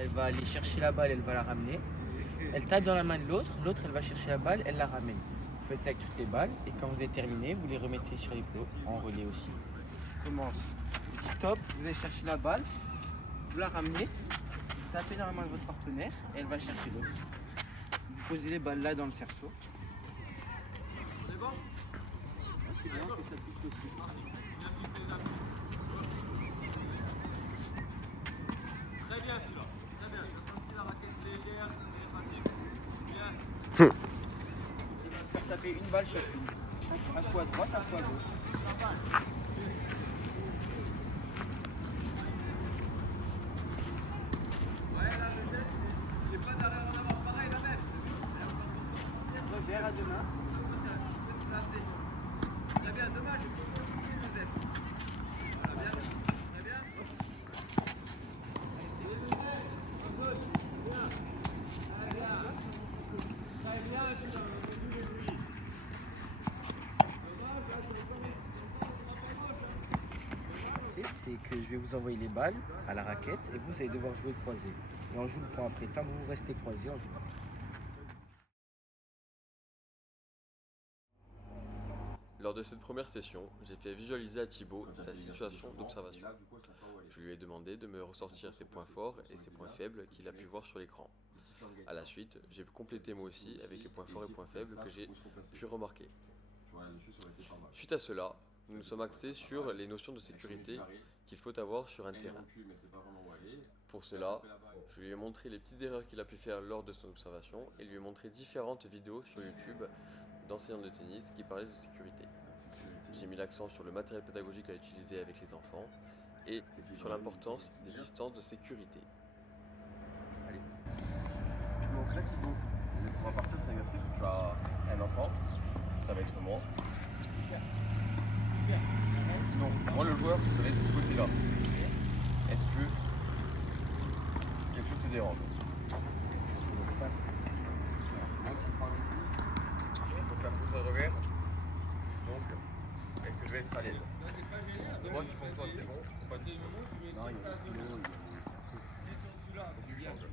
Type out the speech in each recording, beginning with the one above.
elle va aller chercher la balle, elle va la ramener. Elle tape dans la main de l'autre, l'autre elle va chercher la balle, elle la ramène. Vous faites ça avec toutes les balles et quand vous avez terminé, vous les remettez sur les plots en relais aussi. On commence. Stop, vous allez chercher la balle, vous la ramenez, vous tapez dans la main de votre partenaire et elle va chercher l'autre. Vous posez les balles là dans le cerceau. C'est bon? C'est bien, on fait ça plus aussi. Très bien celui-là, très bien. J'ai senti la raquette légère, bien. Il va faire taper une balle chacune. Un coup à droite, un coup à gauche. Ouais, là, le jet, il n'est pas d'arrière en avant. Pareil, la même. Revers à deux mains. Très bien, dommage. Vous êtes. Voilà, bien. Très bien. C'est que je vais vous envoyer les balles à la raquette et vous allez devoir jouer croisé. Et on joue le point après. Tant que vous restez croisé, on joue pas. Lors de cette première session, j'ai fait visualiser à Thibaut sa situation d'observation. Je lui ai demandé de me ressortir ses points forts et ses points faibles qu'il a pu voir sur l'écran. A la suite, j'ai complété moi aussi avec les points forts et points faibles que j'ai pu remarquer. Suite à cela, nous nous sommes axés sur les notions de sécurité qu'il faut avoir sur un terrain. Pour cela, je lui ai montré les petites erreurs qu'il a pu faire lors de son observation et lui ai montré différentes vidéos sur YouTube d'enseignants de tennis qui parlaient de sécurité. J'ai mis l'accent sur le matériel pédagogique à utiliser avec les enfants et sur l'importance des distances de sécurité. Allez. Donc là, Thibaut, on va partir sur un exercice où tu as un enfant, ça va être moi. Donc, moi le joueur, je vais être de ce côté-là. Est-ce que quelque chose te dérange? Pour faire foutre revers. Donc, est-ce que je vais être à l'aise? Moi, si pour toi c'est bon, pas de non, il y a faut que tu changes.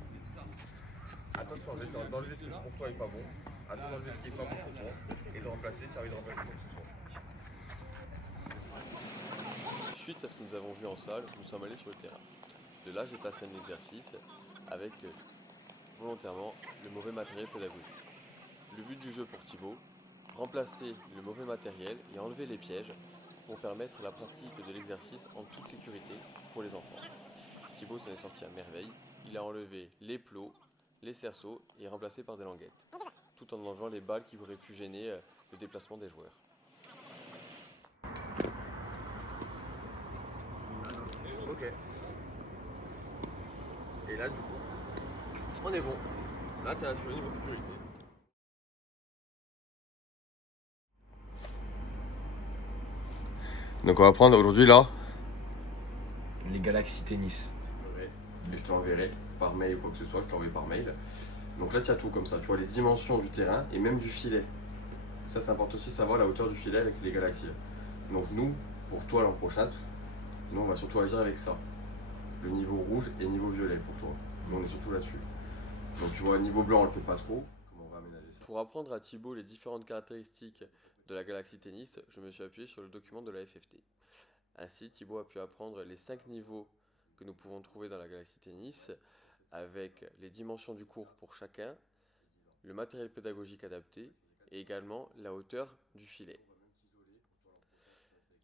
À toi de changer, d'enlever ce qui pour toi est pas bon, à toi d'enlever ce qui est pas bon pour toi, et de remplacer, ça va de remplacer comme ce soir. Suite à ce que nous avons vu en salle, nous sommes allés sur le terrain. De là, j'ai passé un exercice avec volontairement le mauvais matériel pédagogique. Le but du jeu pour Thibaut, remplacer le mauvais matériel et enlever les pièges pour permettre la pratique de l'exercice en toute sécurité pour les enfants. Thibaut s'en est sorti à merveille, il a enlevé les plots, les cerceaux et remplacé par des languettes, tout en enlevant les balles qui auraient pu gêner le déplacement des joueurs. Ok. Et là, du coup, on est bon. Là, tu es assuré niveau sécurité. Donc, on va prendre aujourd'hui là. Les Galaxy Tennis. Ouais. Et je te l'enverrai par mail ou quoi que ce soit, je te l'enverrai par mail. Donc là, tu as tout comme ça. Tu vois les dimensions du terrain et même du filet. Ça, c'est important aussi de savoir la hauteur du filet avec les Galaxy. Donc, nous, pour toi l'an prochain, nous, on va surtout agir avec ça. Le niveau rouge et niveau violet pour toi. Nous, on est surtout là-dessus. Donc, tu vois, niveau blanc, on le fait pas trop. Comment on va aménager ça? Pour apprendre à Thibaut les différentes caractéristiques de la Galaxy Tennis, je me suis appuyé sur le document de la FFT. Ainsi, Thibaut a pu apprendre les 5 niveaux que nous pouvons trouver dans la Galaxy Tennis, avec les dimensions du court pour chacun, le matériel pédagogique adapté et également la hauteur du filet.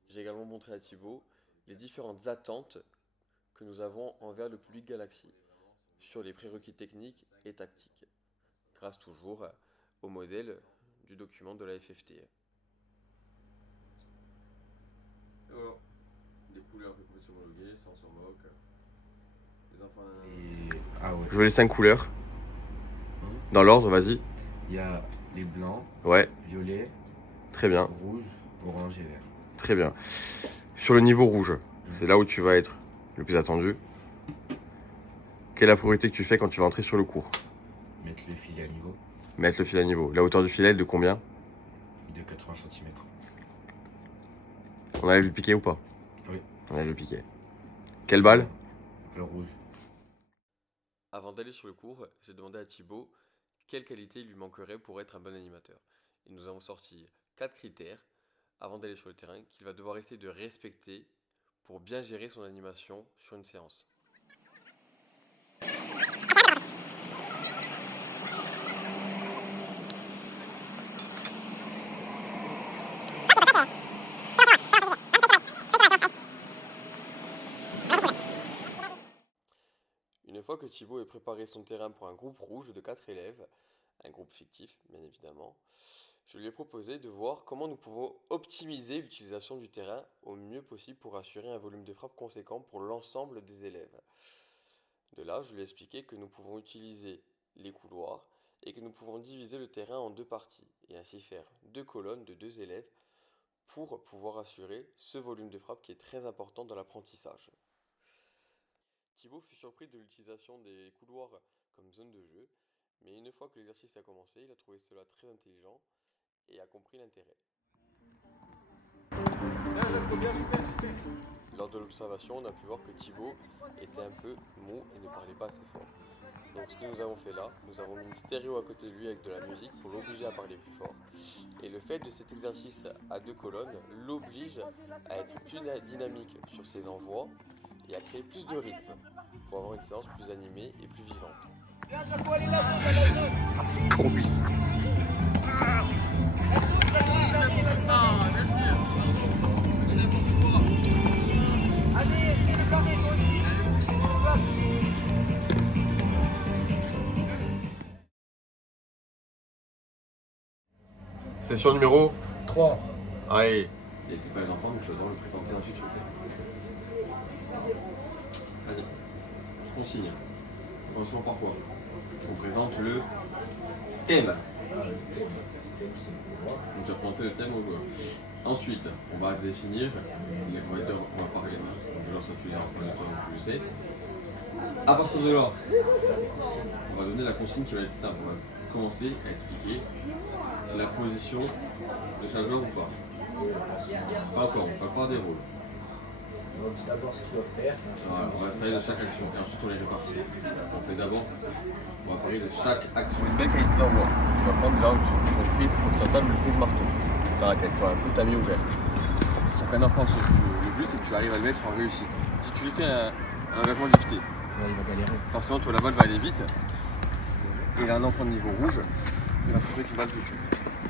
J'ai également montré à Thibaut les différentes attentes que nous avons envers le public Galaxy, sur les prérequis techniques et tactiques, grâce toujours au modèle du document de la FFT. Et voilà. Des couleurs que vous pouvez homologuer, ça on s'en moque. Les enfants. Et... Ah ouais. Je veux les 5 couleurs. Dans l'ordre, vas-y. Il y a les blancs, Ouais, violets, très bien. rouges, orange et vert. Très bien. Sur le niveau rouge, c'est là où tu vas être le plus attendu. Quelle est la priorité que tu fais quand tu vas entrer sur le court? Mettre le filet à niveau Mettre le filet à niveau. La hauteur du filet, de combien? de 80 cm. On allait le piquer ou pas? Oui. On allait le piquer. Quelle balle? Le rouge. Avant d'aller sur le cours, j'ai demandé à Thibaut quelles qualités il lui manquerait pour être un bon animateur. Et nous avons sorti 4 critères avant d'aller sur le terrain qu'il va devoir essayer de respecter pour bien gérer son animation sur une séance. Une fois que Thibaut ait préparé son terrain pour un groupe rouge de 4 élèves, un groupe fictif bien évidemment, je lui ai proposé de voir comment nous pouvons optimiser l'utilisation du terrain au mieux possible pour assurer un volume de frappe conséquent pour l'ensemble des élèves. De là, je lui ai expliqué que nous pouvons utiliser les couloirs et que nous pouvons diviser le terrain en 2 parties et ainsi faire 2 colonnes de 2 élèves pour pouvoir assurer ce volume de frappe qui est très important dans l'apprentissage. Thibaut fut surpris de l'utilisation des couloirs comme zone de jeu, mais une fois que l'exercice a commencé, il a trouvé cela très intelligent et a compris l'intérêt. Lors de l'observation, on a pu voir que Thibaut était un peu mou et ne parlait pas assez fort. Donc ce que nous avons fait là, nous avons mis une stéréo à côté de lui avec de la musique pour l'obliger à parler plus fort. Et le fait de cet exercice à 2 colonnes l'oblige à être plus dynamique sur ses envois et à créer plus de rythme pour avoir une séance plus animée et plus vivante. Session numéro 3. Allez. Il n'était pas les enfants, donc je dois le présenter ensuite sur le terrain. Vas-y. On signe. On commence toujours par quoi? On présente le thème. Donc tu vas présenter le thème aux joueurs. Ensuite, on va définir les joueurs, on va parler. Donc déjà ça tu les as en face de toi, donc tu le sais. À partir de là, on va donner la consigne qui va être simple. On va commencer à expliquer la position de chaque joueur ou pas. Pas encore, on parle pas des rôles. On dit d'abord ce qu'il doit faire. Voilà, on va parler de chaque action et ensuite on les répartit. On fait d'abord, on va parler de chaque action. Une belle qualité d'envoi. Tu vas prendre là sur une prise horizontale ou une prise marteau. Ta raquette, tu vois, un peu tamis ouvert. Pour qu'un enfant le but c'est que tu arrives à le mettre en réussite. Si tu lui fais un engagement lifté, Ouais, il va galérer. forcément tu vois la balle va aller vite. Et là un enfant de niveau rouge, il va se trouver qu'une balle dessus.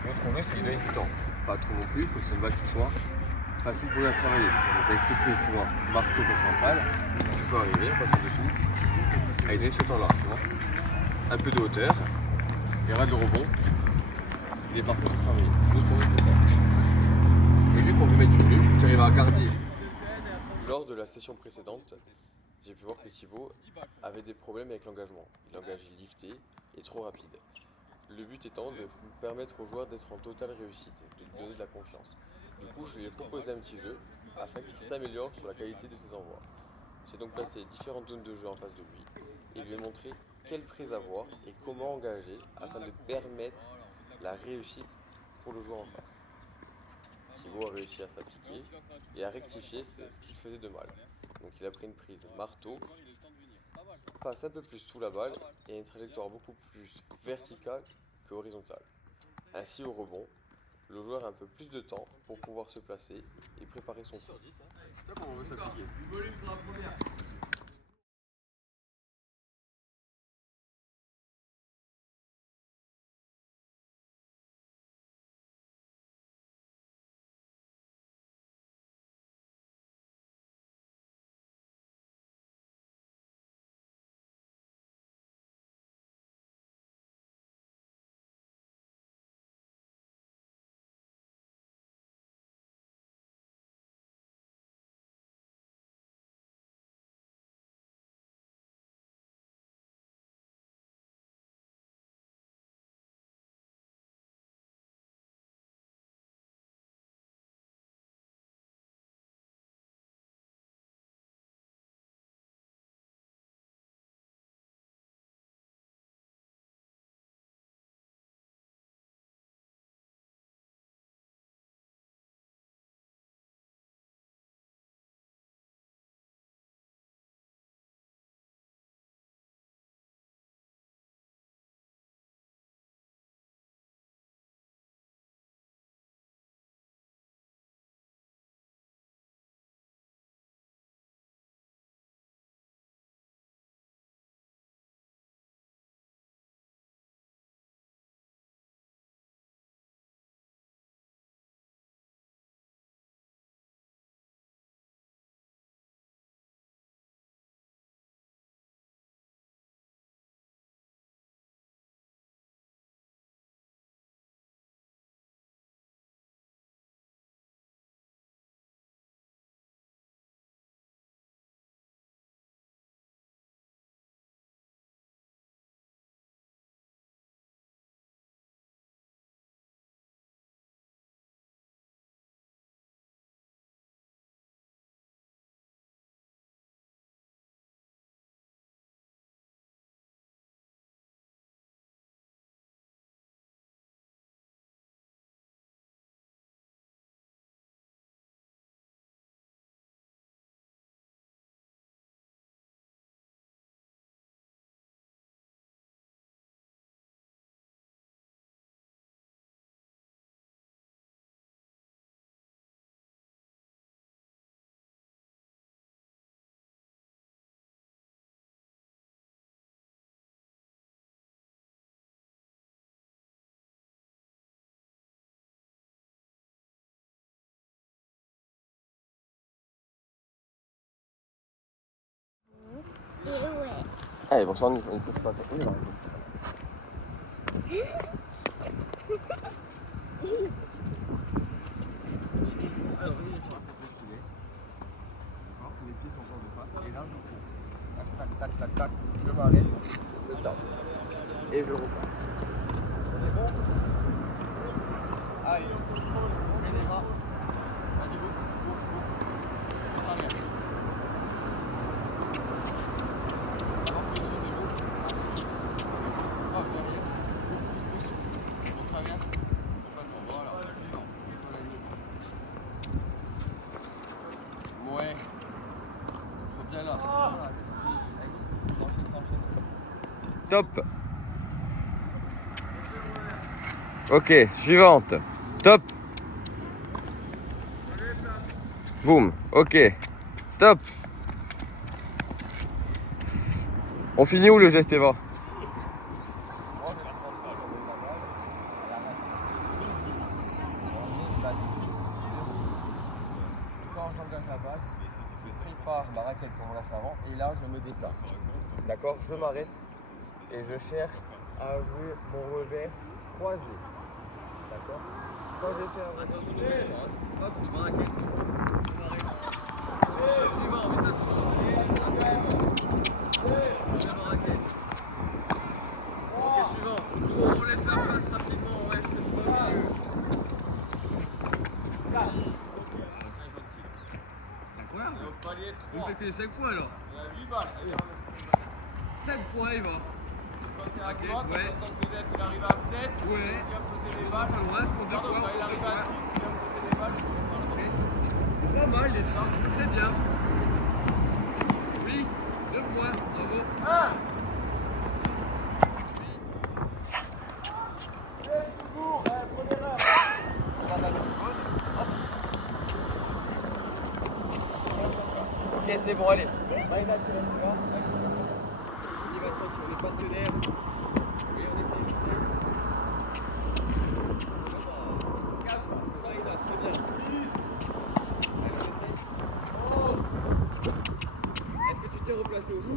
Donc ce qu'on veut c'est lui donner du temps. Pas trop non plus, il faut que c'est une balle qui soit facile pour lui à travailler. Donc avec cette prise, tu vois, marteau horizontal, tu peux arriver, passer dessous, à lui donner ce temps-là, tu vois. Un peu de hauteur, et ras de rebond, il est parfait pour travailler. Tout ce qu'on veut c'est ça. Et vu qu'on veut mettre une lutte, tu arrives à garder. Lors de la session précédente, j'ai pu voir que Thibaut avait des problèmes avec l'engagement. Il engageait lifté et trop rapide. Le but étant de permettre aux joueurs d'être en totale réussite, de lui donner de la confiance. Du coup, je lui ai proposé un petit jeu afin qu'il s'améliore sur la qualité de ses envois. J'ai donc placé différentes zones de jeu en face de lui et lui ai montré quelle prise avoir et comment engager afin de permettre la réussite pour le joueur en face. Thibaut a réussi à s'appliquer et à rectifier ce qu'il faisait de mal. Donc il a pris une prise marteau, passe un peu plus sous la balle et a une trajectoire beaucoup plus verticale que horizontale. Ainsi au rebond, le joueur a un peu plus de temps pour pouvoir se placer et préparer son tir. C'est là comment on veut s'appliquer. Et ouais. Allez, bon, ça, on y peut pas attendre. Alors, venez sur le filet. D'accord, les pieds sont encore de face. Et là, je cours. Tac, tac, tac, tac, tac. Je m'arrête, je tape. Et je repars. On est bon? Allez, on met les bras. Vas-y, go. Cours, cours. On s'arrête. Alors, monsieur, c'est bon. Hop, derrière. On traverse. On passe en voilà. Ouais. Faut bien là. Voilà, Top. Ok, suivante. Top. Boum. Ok. Top. On finit où le geste, Eva? Quand j'engage la balle, je prépare ma raquette pour mon lance avant et là je me déplace. D'accord? Je m'arrête et je cherche à jouer mon revers croisé. D'accord? Sans effet à attention, hop, ma raquette. Je m'arrête. Suivant, mais ça tourne. Ma raquette. Ok, suivant. Autour, on laisse la place rapidement. Ouais, je fais pas au milieu. On fait que les 5 points alors. 5 points il va. Raquette, ouais. Il arrive à 7. Ouais. Il vient poser les balles. Pardon, Il arrive à 6. Il vient poser les balles. pas mal déjà, très bien. Oui, 2 points, bravo. Ok, c'est bon, allez. Maïna, tu vas. On y va tranquille, on est partenaires. Oui, on essaye. Maïna, très bien. Est-ce que tu t'es replacé au sol?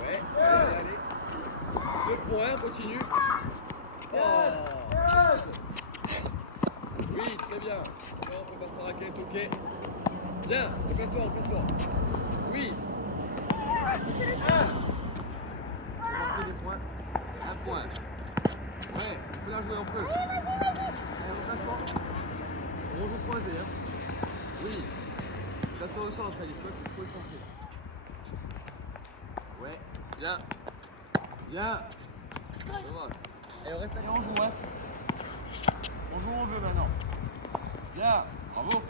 Ouais, allez. 2 points, continue. Oh. Oui, très bien. On prépare sa raquette, ok. Bien, replace-toi. Oui. On va marquer des points. 1 point. Ouais, on peut la jouer, on peut. Allez, replace-toi. On joue croisé, hein. Oui. Place-toi au centre, Alice, toi tu es trop excentré. Ouais, bien. Bien. Dommage. Et on reste allé, on joue, hein. On joue, on veut maintenant. Bien, bravo.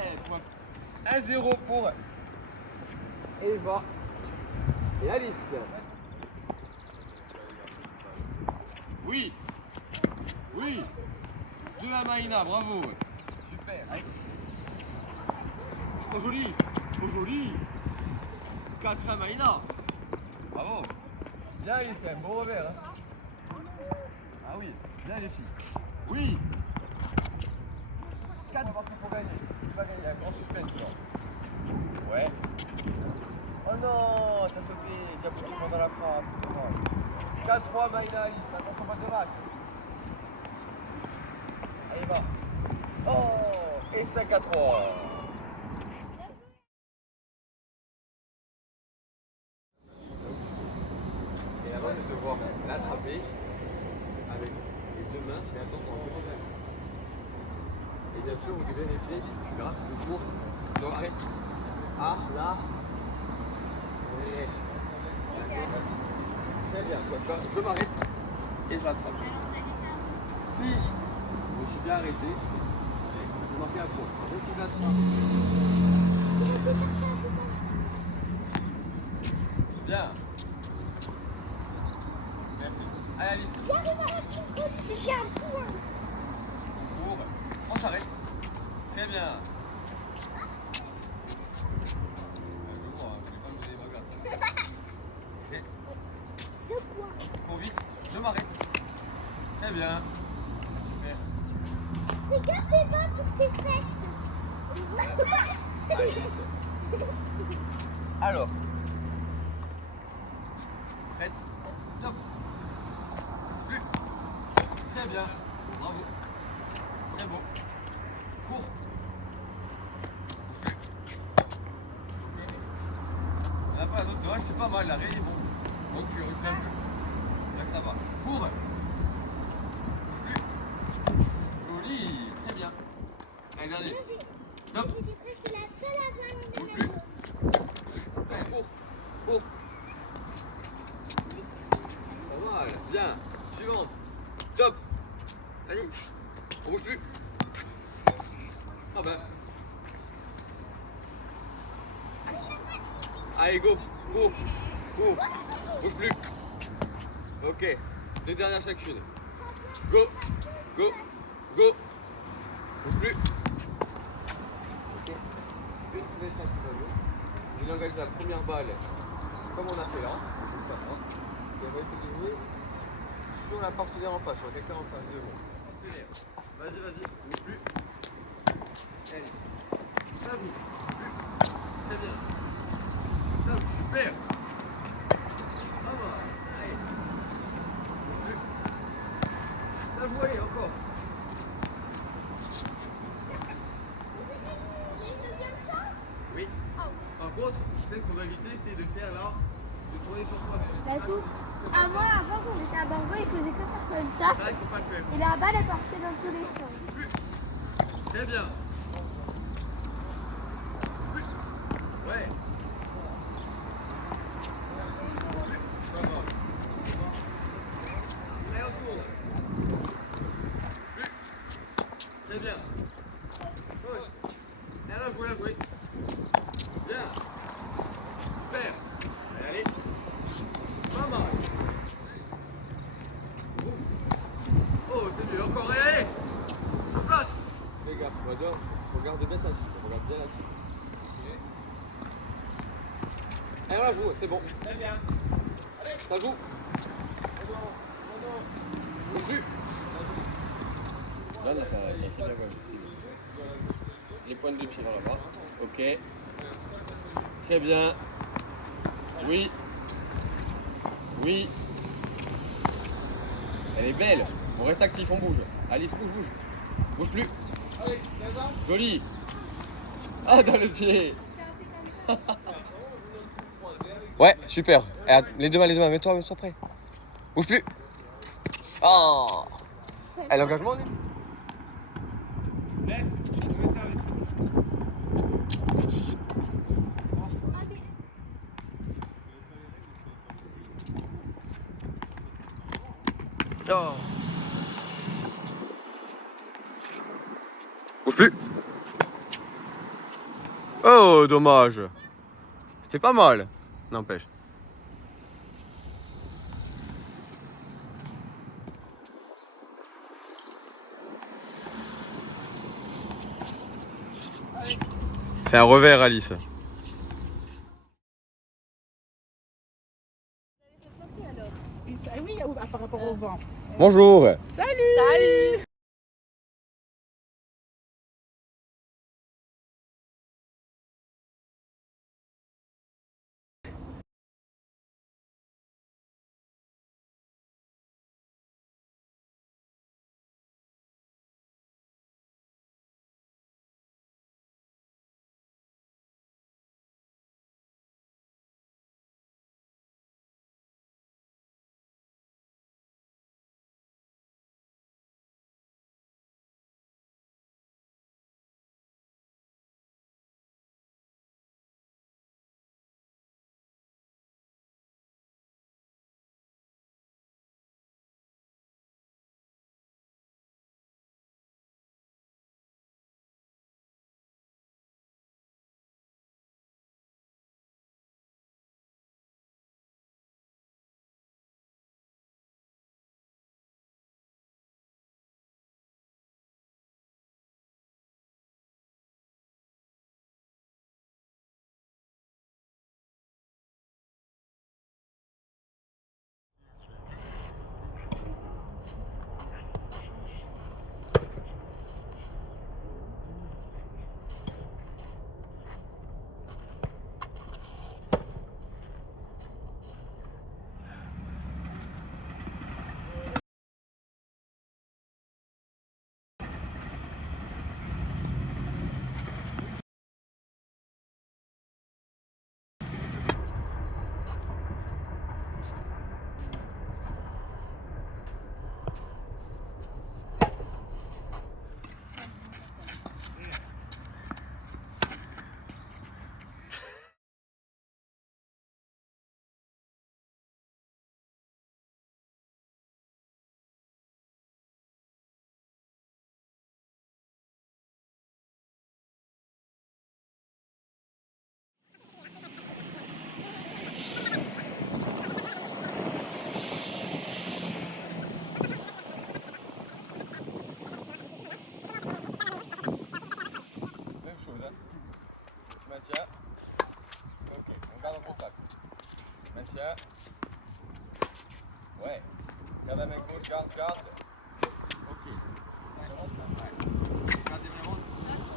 Eh, 1-0 pour Eva et Alice. Oui. Oui. 2 à Maïna, bravo. Super. Allez. Trop joli. Trop joli. 4 à Maïna. Bravo. Bien Alice, c'est un beau revers. Hein. Ah oui, bien les filles. Oui. 4 pour gagner. Qui va gagner? Un grand suspense là. Ouais. Oh non, t'as sauté. T'as pris pendant la frappe. 4-3 Maïna Alice. Attention pas de match. Allez va. Oh. Et 5-3. Et avant de devoir l'attraper avec les 2 mains, mais attention en petit main. Et bien sûr, vous devez vérifier, tu verras, le cours. Donc arrête. Ah, là. Et... Très bien, je m'arrête et j'attrape. Si je me suis bien arrêté, je vais marquer un point. Donc il attrape. Bien. Merci. Allez Alice. J'ai un point. On court. On s'arrête. Très bien. Je crois, je vais pas me donner ma glace. Et 2 points. on court vite. Je m'arrête. Très bien. Super. Fais gaffe, Eva, pour tes fesses. Alice. Alors. Prête. Top. Plus. Très bien. Bravo. Très beau. Cours. Plus. Il n'y en a pas un autre dommage, c'est pas mal. La réelle est bon. Donc tu recules un peu. Là, ça va. Cours. Plus. Joli. Très bien. Allez, dernier. Top. J'étais presque la seule à voir Bouge une plus. Allez, cours. Cours. Pas mal. Bien. Suivante. Top. Vas-y. On bouge plus. Ah ben. Allez, go. Cours. Cours. Bouge plus. Ok. Deux dernières chacune. Go. Go. Go. Bouge plus. Ok. Une fenêtre à tout à l'autre. Je engage la première balle comme on a fait là. Et on va essayer de jouer sur la partenaire en face, sur quelqu'un en face de vous. Vas-y, vas-y, bouge plus. Allez. Ça joue. Plus. Très bien. Ça joue, super. Ça va. Allez. Bouge plus. Ça joue, allez, encore. Oui. Par contre, tu sais ce qu'on doit éviter, c'est de faire là, de tourner sur soi-même. D'accord. Ah, moi, avant, quand j'étais à Bango, il faisait que faire comme ça. Ça, il faut pas le faire. Et la balle, elle partait dans tous les sens. Plus. Très bien. Plus. Ouais. Plus. Pas grave. Allez, on tourne. Plus. Très bien. Ouais. Et là, jouer, jouer. Bien. Super. Allez, allez. Pas mal. Oh, c'est mieux. Encore. Allez, allez. Sur place. Fais gaffe, regarde bien ta cible. Regarde bien la cible. Allez, on la joue, c'est bon. Très bien. Allez. Ça joue. Non plus. Là, on a fait la gauche. Les pointes de pied vers là-bas. Ok. Très bien. Oui. Oui. Elle est belle. On reste actif, on bouge. Alice, bouge, bouge. Bouge plus. Joli. Ah, dans le pied. Ouais, super. Les deux mains, mets-toi prêt. Bouge plus. Oh. L'engagement, on est... Oh. Bouge plus. Oh, dommage. C'était pas mal. N'empêche. Fais un revers, Alice. Oui, par rapport au vent. Bonjour. Salut. Maintien. Ok, on garde en contact. Maintien. Ouais. Garde la main gauche, garde. Ok. Vraiment ça. Ouais. Gardez vraiment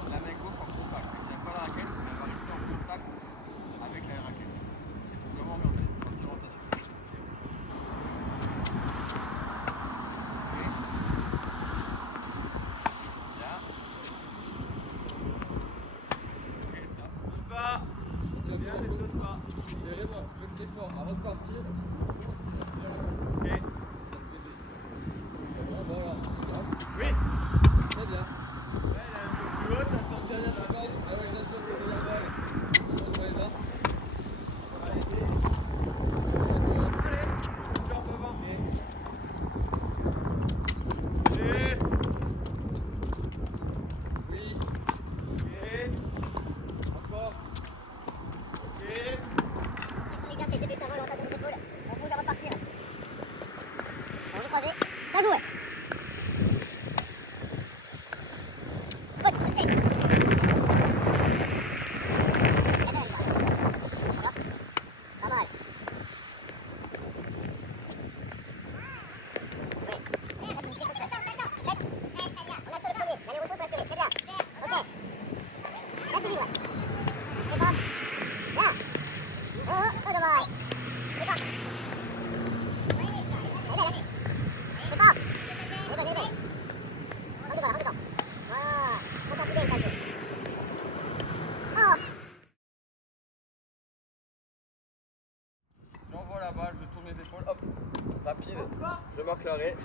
la main gauche en contact. Maintien pas la raquette, mais elle va rester en contact avec la raquette. Il faut vraiment orienter, sentir l'orientation. Ok. Bien. Ok, ça. Saute pas. Bien, ne saute pas. Serrez bien, faites fort avant de partir. Ok. Voilà. Oui. Très bien. Ouais, elle est un peu plus haute, attends. Dernière séquence, valorisation sur le verbal. On va là. Allez, jump avant. Et... Oui. Et... Encore. Ok. Les gars, t'es juste avant l'orientation des épaules. On pose avant de partir. On vous croisez. Ça joue. Bonne, poussez. Pas mal. J'envoie la balle, je tourne les épaules, hop, rapide, je marque l'arrêt.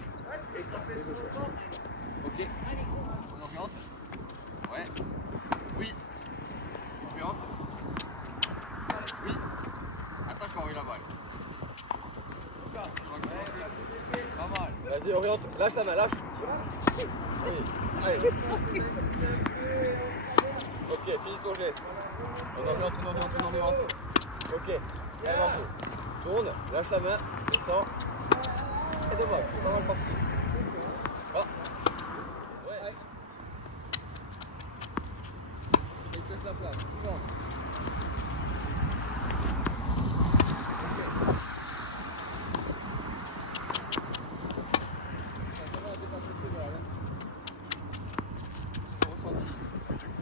Ok, on oriente. Ouais. Oui. On oriente. Oui. Attache pour envoyer la balle. Pas mal. Vas-y, oriente, lâche la main, lâche. Oui, allez. Ok, finis ton geste. On oriente. Ok, et avant tout. Tourne, lâche la main, descends. Et dommage, c'est pas mal parti. Oh. Ouais. Et tu laisses la place, souvent. Ok. Ça va dépasser ce bras là. Ressenti que du coup,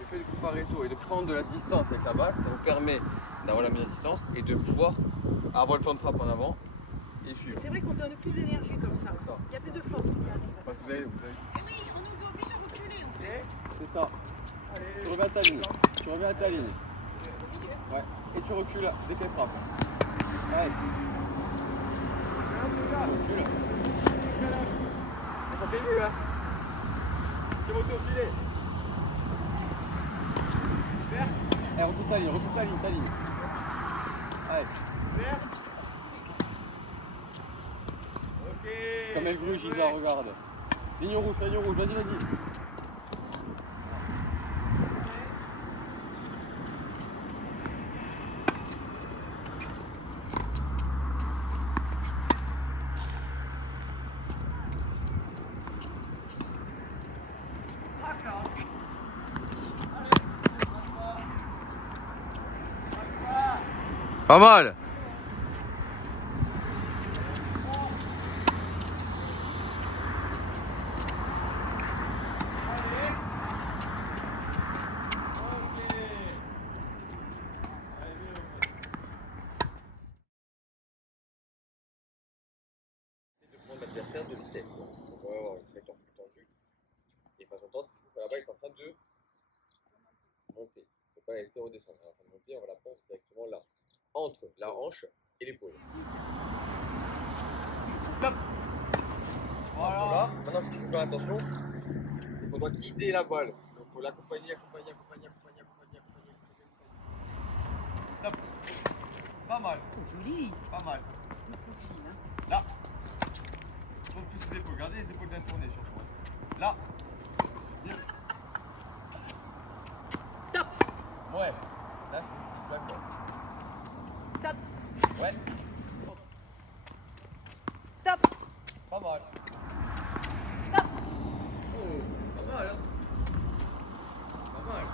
le fait de couper Pareto et de prendre de la distance avec la balle, ça vous permet d'avoir la meilleure distance et de pouvoir avoir le plan de frappe en avant et suivre. C'est vrai qu'on donne plus d'énergie comme ça. C'est ça. Il y a plus de force qui arrive. Parce que vous avez... Et oui, on nous oblige à reculer en fait. C'est ça. Tu reviens à ta ligne. Tu reviens à ta ligne. Ouais. Et tu recules dès qu'elle frappe. Ouais. Tu recules. Et ça s'est vu, hein. Tu montes au filet. Eh, retrouve ta ligne, ta ligne. Allez. Ok. Comme elle gruge, Isa, regarde. Ligne rouge, vas-y. Pas mal. De prendre l'adversaire de vitesse. Donc on va avoir une trajectoire plus tendue. Et face au temps, c'est la balle est en train de monter. Il ne faut pas la laisser redescendre. Elle est en train de monter, on va la prendre directement là. Entre la hanche et l'épaule. Voilà. Maintenant, ce qu'il faut faire attention, c'est qu'on doit guider la balle. Donc il faut l'accompagner. Top. Pas mal. Joli. Pas mal. Là. Tourne plus les épaules. Gardez les épaules bien tournées surtout. Là. Bien. Top. Ouais. Là, je suis d'accord. Top. Ouais. Top. Pas mal. Top. Oh, pas mal, hein. Pas mal.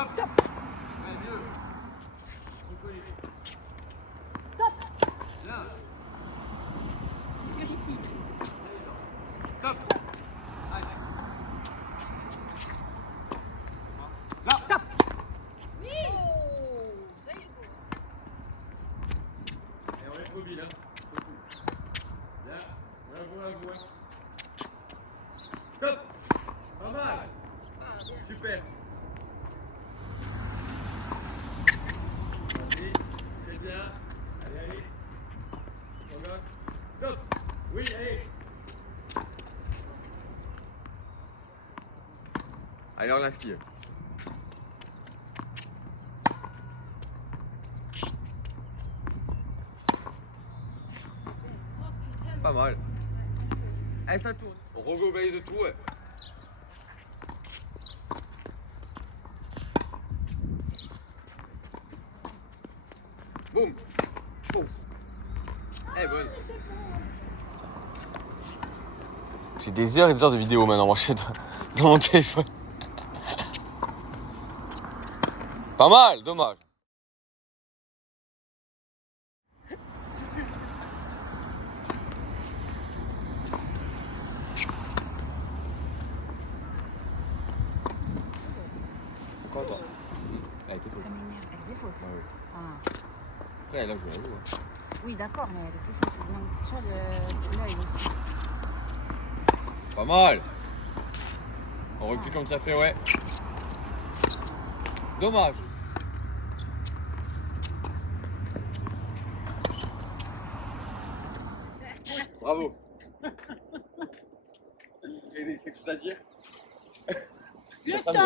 Top. Ouais, mieux. Recoller. Bien. Security. Top. Allez. Là. Top. Et on reste mobile, hein. Bien. Bien joué. Top. Pas mal. Super. Vas-y. Très bien. Allez. On gauche. Top. Oui, allez. Alors la ski. Pas mal. Allez, ça tourne. On reglobалise tout, ouais. Boum. Boum. Eh, bonne. J'ai des heures et des heures de vidéos maintenant, moi, je suis dans mon téléphone. Pas mal, dommage. Quoi, toi? Elle a été faute. Ça m'énerve. Elle était faute. Ah oui. Ah. Après, elle a joué, elle a joué. Oui, d'accord, mais elle était faute. Non, tu vois, l'œil aussi. Pas mal. On recule comme ça fait, ouais. Dommage. Bravo. Il y a quelque chose à dire? Le top.